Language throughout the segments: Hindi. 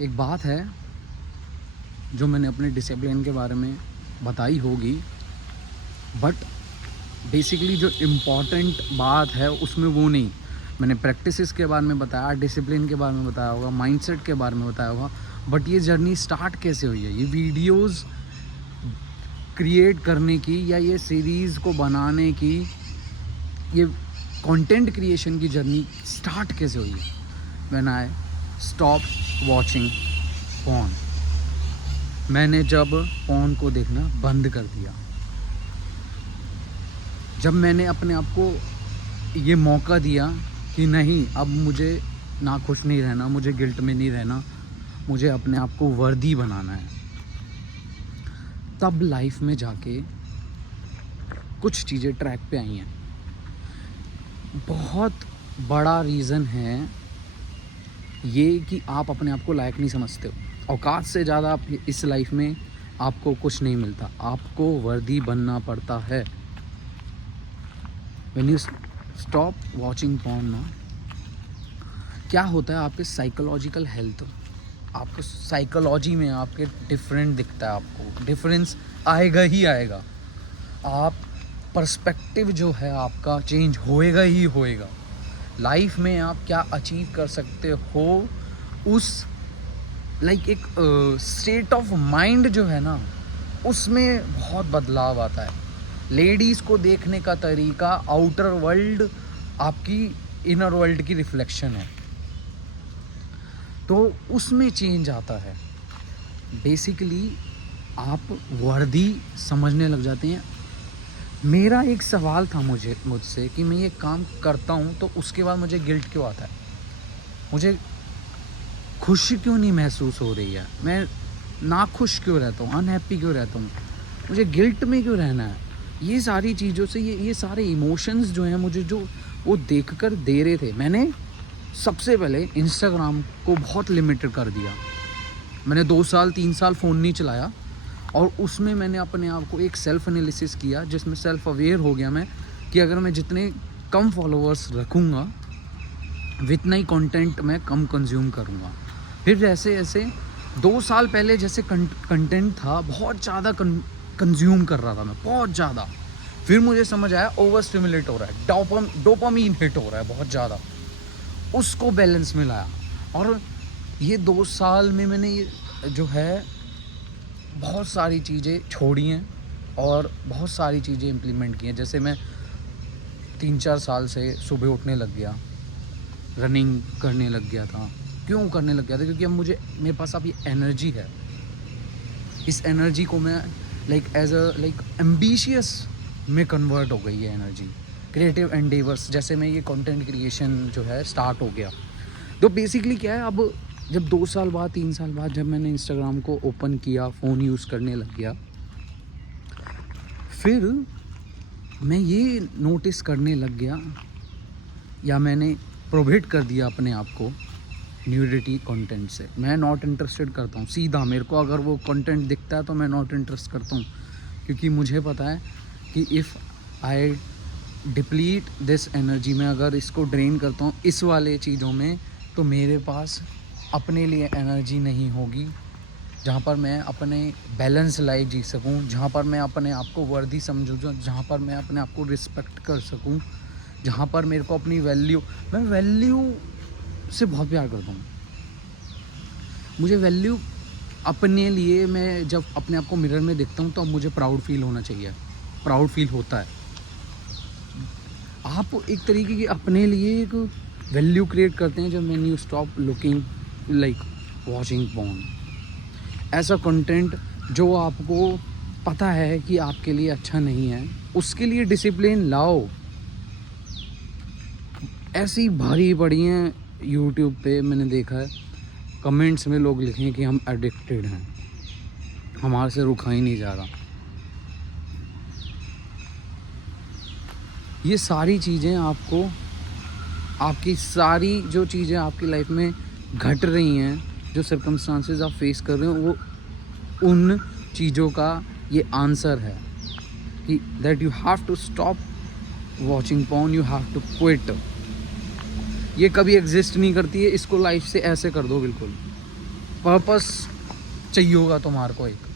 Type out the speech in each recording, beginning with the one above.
एक बात है जो मैंने अपने डिसिप्लिन के बारे में बताई होगी, बट बेसिकली जो इम्पॉर्टेंट बात है उसमें वो नहीं। मैंने प्रैक्टिसेस के बारे में बताया, डिसिप्लिन के बारे में बताया होगा, माइंडसेट के बारे में बताया होगा, बट ये जर्नी स्टार्ट कैसे हुई है, ये वीडियोस क्रिएट करने की या ये सीरीज़ को बनाने की, ये कंटेंट क्रिएशन की जर्नी स्टार्ट कैसे हुई है। When I stop watching porn, मैंने जब पॉर्न को देखना बंद कर दिया, जब मैंने अपने आप को ये मौका दिया कि नहीं, अब मुझे ना खुश नहीं रहना, मुझे गिल्ट में नहीं रहना, मुझे अपने आप को वर्दी बनाना है, तब लाइफ में जाके कुछ चीज़ें ट्रैक पे आई हैं। बहुत बड़ा रीज़न है ये कि आप अपने आप को लायक नहीं समझते हो। औकात से ज़्यादा आप इस लाइफ में आपको कुछ नहीं मिलता, आपको वर्दी बनना पड़ता है। When you stop watching porn ना, क्या होता है आपके साइकोलॉजिकल हेल्थ, आपको साइकोलॉजी में आपके डिफरेंट दिखता है, आपको डिफरेंस आएगा ही आएगा। आप पर्सपेक्टिव जो है आपका चेंज होएगा ही होएगा। लाइफ में आप क्या अचीव कर सकते हो, उस लाइक एक स्टेट ऑफ माइंड जो है ना, उसमें बहुत बदलाव आता है। लेडीज़ को देखने का तरीका, आउटर वर्ल्ड आपकी इनर वर्ल्ड की रिफ्लेक्शन है, तो उसमें चेंज आता है। बेसिकली आप वर्दी समझने लग जाते हैं। मेरा एक सवाल था मुझसे कि मैं ये काम करता हूँ तो उसके बाद मुझे गिल्ट क्यों आता है, मुझे खुशी क्यों नहीं महसूस हो रही है, मैं नाखुश क्यों रहता हूँ, अनहैप्पी क्यों रहता हूँ, मुझे गिल्ट में क्यों रहना है। ये सारी चीज़ों से ये सारे इमोशंस जो हैं मुझे, जो वो देख कर दे रहे थे। मैंने सबसे पहले इंस्टाग्राम को बहुत लिमिटेड कर दिया। मैंने 2 साल 3 साल फ़ोन नहीं चलाया, और उसमें मैंने अपने आप को एक सेल्फ एनालिसिस किया, जिसमें सेल्फ अवेयर हो गया मैं कि अगर मैं जितने कम फॉलोअर्स रखूँगा, उतना ही कंटेंट मैं कम कंज्यूम करूँगा। फिर जैसे जैसे 2 साल पहले जैसे कंटेंट था, बहुत ज़्यादा कंज्यूम कर रहा था मैं, बहुत ज़्यादा। फिर मुझे समझ आया ओवर स्टिमुलेट हो रहा है, डोपामीन हिट हो रहा है बहुत ज़्यादा, उसको बैलेंस में लाया। और ये 2 साल में मैंने ये जो है बहुत सारी चीज़ें छोड़ी हैं और बहुत सारी चीज़ें इम्प्लीमेंट की हैं। जैसे मैं 3-4 साल से सुबह उठने लग गया, रनिंग करने लग गया था। क्यों करने लग गया था? क्योंकि अब मेरे पास अब ये एनर्जी है। इस एनर्जी को मैं एज अ एम्बिशियस में कन्वर्ट हो गई है एनर्जी, क्रिएटिव एंडेवर्स। जैसे मैं ये कंटेंट क्रिएशन जो है स्टार्ट हो गया, तो बेसिकली क्या है, अब जब 2 साल बाद 3 साल बाद जब मैंने इंस्टाग्राम को ओपन किया, फ़ोन यूज़ करने लग गया, फिर मैं ये नोटिस करने लग गया, या मैंने प्रोहिबिट कर दिया अपने आप को न्यूडिटी कंटेंट से। मैं नॉट इंटरेस्टेड करता हूँ सीधा, मेरे को अगर वो कंटेंट दिखता है तो मैं नॉट इंटरेस्ट करता हूँ, क्योंकि मुझे पता है कि if I deplete this energy, में अगर इसको ड्रेन करता हूँ इस वाले चीज़ों में, तो मेरे पास अपने लिए एनर्जी नहीं होगी जहाँ पर मैं अपने बैलेंस लाइफ जी सकूँ, जहाँ पर मैं अपने आप को वर्दी समझूँ, जहाँ पर मैं अपने आप को रिस्पेक्ट कर सकूँ, जहाँ पर मेरे को अपनी मैं वैल्यू से बहुत प्यार करता हूँ। मुझे वैल्यू अपने लिए, मैं जब अपने आप को मिरर में देखता हूँ तो मुझे प्राउड फील होना चाहिए, प्राउड फील होता है। आप एक तरीके की अपने लिए एक वैल्यू क्रिएट करते हैं जब when you stop looking watching porn. ऐसा कंटेंट जो आपको पता है कि आपके लिए अच्छा नहीं है, उसके लिए डिसिप्लिन लाओ। ऐसी भारी पड़ी हैं यूट्यूब पे, मैंने देखा है कमेंट्स में लोग लिखें कि हम एडिक्टेड हैं, हमारे से रुका ही नहीं जा रहा। ये सारी चीज़ें आपको, आपकी सारी जो चीज़ें आपकी लाइफ में घट रही हैं, जो सर्कमस्टांसेस आप फेस कर रहे हो, वो उन चीज़ों का ये आंसर है कि that you have to stop watching porn, you have to quit. ये कभी एग्जिस्ट नहीं करती है, इसको लाइफ से ऐसे कर दो बिल्कुल। पर्पस चाहिए होगा तुम्हारे को, एक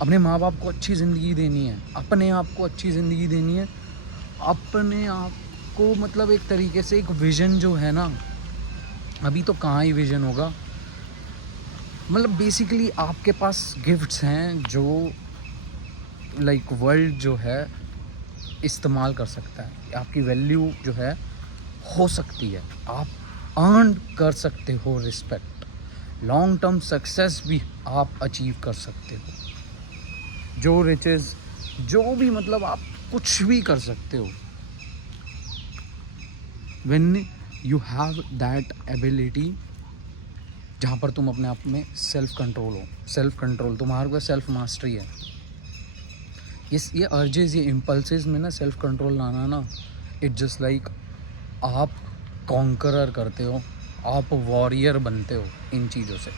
अपने माँ बाप को अच्छी ज़िंदगी देनी है, अपने आप को अच्छी ज़िंदगी देनी है, अपने आप को मतलब एक तरीके से एक विज़न जो है ना, अभी तो कहाँ ही विज़न होगा, मतलब बेसिकली आपके पास गिफ्ट्स हैं जो लाइक वर्ल्ड जो है इस्तेमाल कर सकता है, आपकी वैल्यू जो है हो सकती है, आप अर्न कर सकते हो रिस्पेक्ट, लॉन्ग टर्म सक्सेस भी आप अचीव कर सकते हो, जो रिचेस जो भी मतलब आप कुछ भी कर सकते हो when you have that ability, जहाँ पर तुम अपने आप में सेल्फ कंट्रोल हो, सेल्फ कंट्रोल तुम्हारे को सेल्फ मास्टरी है। ये अर्जेस, ये इम्पल्सेस में ना सेल्फ कंट्रोल लाना ना, इट जस्ट लाइक आप कॉन्करर करते हो, आप वॉरियर बनते हो इन चीज़ों से।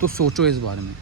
तो सोचो इस बारे में।